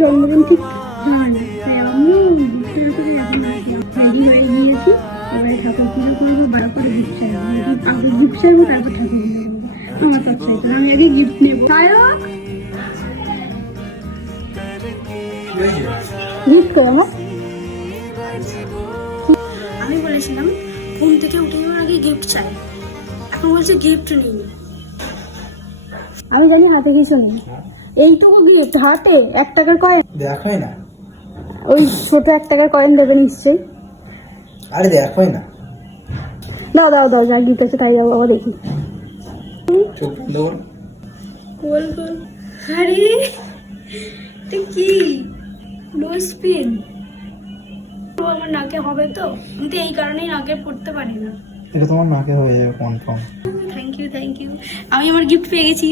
জন্মদিন ঠিক হয় না, তাই আমিও রেডি হয়ে গিয়েছি। এবারে ঠাকুর পুজো করবো, বার করে গিফট চাইবো, আগে গিফট চাইবো তারপর ঠাকুর পুজো করবো। আমার তো চাইতো আমি আগে গিফট নেবো। গিফট করবো। আমি বলেছিলাম ঘুম থেকে উঠে আমার আগে গিফট চাই, এখন বলছে গিফট নেই। আমি জানি হাতে কিছু নেই, এইটুকু গিফট হাতে 1 টাকার কয়েন দেখাই না, ওই ছোট 1 টাকার কয়েন দেবে নিশ্চয়ই। আরে দেখাই না, দাও দাও দাও, যা গিফট আছে তাই যাবো, আবার দেখি। চোখ বন্ধ কর। গোল গোল, আরে এটা কি? Nose pin. আমার নাকে হবে তো, আমি তো এই কারণেই নাকে পড়তে পারি না। এটা তোমার নাকে হয়ে যাবে confirm. Thank you thank you, আমি আমার গিফট পেয়ে গেছি।